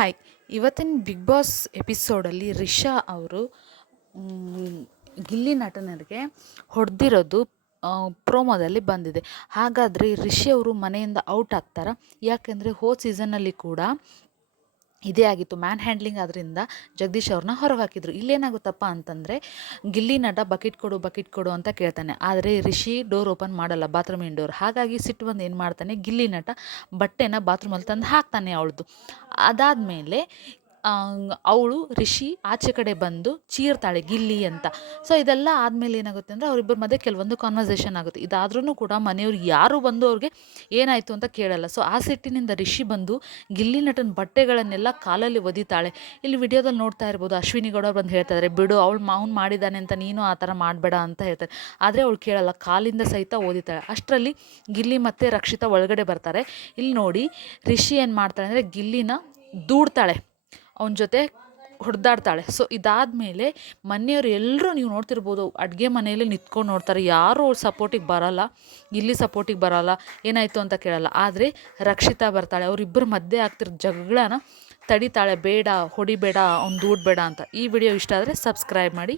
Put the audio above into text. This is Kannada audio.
ಹಾಯ್. ಇವತ್ತಿನ ಬಿಗ್ ಬಾಸ್ ಎಪಿಸೋಡಲ್ಲಿ ರಿಷಾ ಅವರು ಗಿಲ್ಲಿ ನಟನರಿಗೆ ಹೊಡೆದಿರೋದು ಪ್ರೋಮೋದಲ್ಲಿ ಬಂದಿದೆ. ಹಾಗಾದರೆ ರಿಷಿ ಅವರು ಮನೆಯಿಂದ ಔಟ್ ಆಗ್ತಾರಾ? ಯಾಕೆಂದರೆ ಹೋದ ಸೀಸನ್ನಲ್ಲಿ ಕೂಡ ಇದೇ ಆಗಿತ್ತು. ಮ್ಯಾನ್ ಹ್ಯಾಂಡ್ಲಿಂಗ್ ಅದರಿಂದ ಜಗದೀಶ್ ಅವ್ರನ್ನ ಹೊರಗೆ ಹಾಕಿದ್ರು ಇಲ್ಲೇನಾಗುತ್ತಪ್ಪ ಅಂತಂದರೆ, ಗಿಲ್ಲಿ ನಟ ಬಕೆಟ್ ಕೊಡು ಬಕೆಟ್ ಕೊಡು ಅಂತ ಕೇಳ್ತಾನೆ. ಆದರೆ ರಿಷಿ ಡೋರ್ ಓಪನ್ ಮಾಡಲ್ಲ ಇನ್ ಡೋರ್. ಹಾಗಾಗಿ ಸಿಟ್ಟು ಬಂದು ಏನು ಮಾಡ್ತಾನೆ, ಗಿಲ್ಲಿ ನಟ ಬಟ್ಟೆನ ಬಾತ್ರೂಮಲ್ಲಿ ತಂದು ಹಾಕ್ತಾನೆ ಅವಳದು. ಅದಾದಮೇಲೆ ಅವಳು, ರಿಷಿ ಆಚೆ ಕಡೆ ಬಂದು ಚೀರ್ತಾಳೆ ಗಿಲ್ಲಿ ಅಂತ. ಸೊ ಇದೆಲ್ಲ ಆದಮೇಲೆ ಏನಾಗುತ್ತೆ ಅಂದರೆ ಅವರಿಬ್ಬರ ಮಧ್ಯೆ ಕೆಲವೊಂದು ಕಾನ್ವರ್ಸೇಷನ್ ಆಗುತ್ತೆ. ಇದಾದ್ರೂ ಕೂಡ ಮನೆಯವ್ರು ಯಾರು ಬಂದು ಅವ್ರಿಗೆ ಏನಾಯಿತು ಅಂತ ಕೇಳಲ್ಲ. ಸೊ ಆ ಸಿಟ್ಟಿನಿಂದ ರಿಷಿ ಬಂದು ಗಿಲ್ಲಿ ನಟನ ಬಟ್ಟೆಗಳನ್ನೆಲ್ಲ ಕಾಲಲ್ಲಿ ಒದಿತಾಳೆ. ಇಲ್ಲಿ ವಿಡಿಯೋದಲ್ಲಿ ನೋಡ್ತಾ ಇರ್ಬೋದು, ಅಶ್ವಿನಿ ಗೌಡ ಬಂದು ಹೇಳ್ತಾ ಇದ್ದಾರೆ ಬಿಡು, ಅವಳು ಮಾವನ್ ಮಾಡಿದ್ದಾನೆ ಅಂತ ನೀನು ಆ ಥರ ಮಾಡಬೇಡ ಅಂತ ಹೇಳ್ತಾರೆ. ಆದರೆ ಅವಳು ಕೇಳಲ್ಲ, ಕಾಲಿಂದ ಸಹಿತ ಓದಿತಾಳೆ ಅಷ್ಟರಲ್ಲಿ ಗಿಲ್ಲಿ ಮತ್ತು ರಕ್ಷಿತಾ ಒಳಗಡೆ ಬರ್ತಾರೆ. ಇಲ್ಲಿ ನೋಡಿ, ರಿಷಿ ಏನು ಮಾಡ್ತಾಳೆ ಅಂದರೆ ಗಿಲ್ಲಿನ ದೂಡ್ತಾಳೆ. ಅವನ ಜೊತೆ ಹೊಡೆದಾಡ್ತಾಳೆ. ಸೊ ಇದಾದಮೇಲೆ ಮನೆಯವ್ರು ಎಲ್ಲರೂ ನೀವು ನೋಡ್ತಿರ್ಬೋದು, ಅಡುಗೆ ಮನೆಯಲ್ಲಿ ನಿಂತ್ಕೊಂಡು ನೋಡ್ತಾರೆ. ಯಾರೂ ಅವ್ರ ಸಪೋರ್ಟಿಗೆ ಬರೋಲ್ಲ, ಇಲ್ಲಿ ಸಪೋರ್ಟಿಗೆ ಬರೋಲ್ಲ, ಏನಾಯಿತು ಅಂತ ಕೇಳಲ್ಲ. ಆದರೆ ರಕ್ಷಿತಾ ಬರ್ತಾಳೆ ಅವರಿಬ್ಬರ ಮಧ್ಯೆ ಆಗ್ತಿರೋ ಜಗಳನ ತಡಿತಾಳೆ. ಬೇಡ, ಹೊಡಿಬೇಡ, ಅವ್ನು ದೂಡಬೇಡ ಅಂತ. ಈ ವಿಡಿಯೋ ಇಷ್ಟ ಆದರೆ ಸಬ್ಸ್ಕ್ರೈಬ್ ಮಾಡಿ.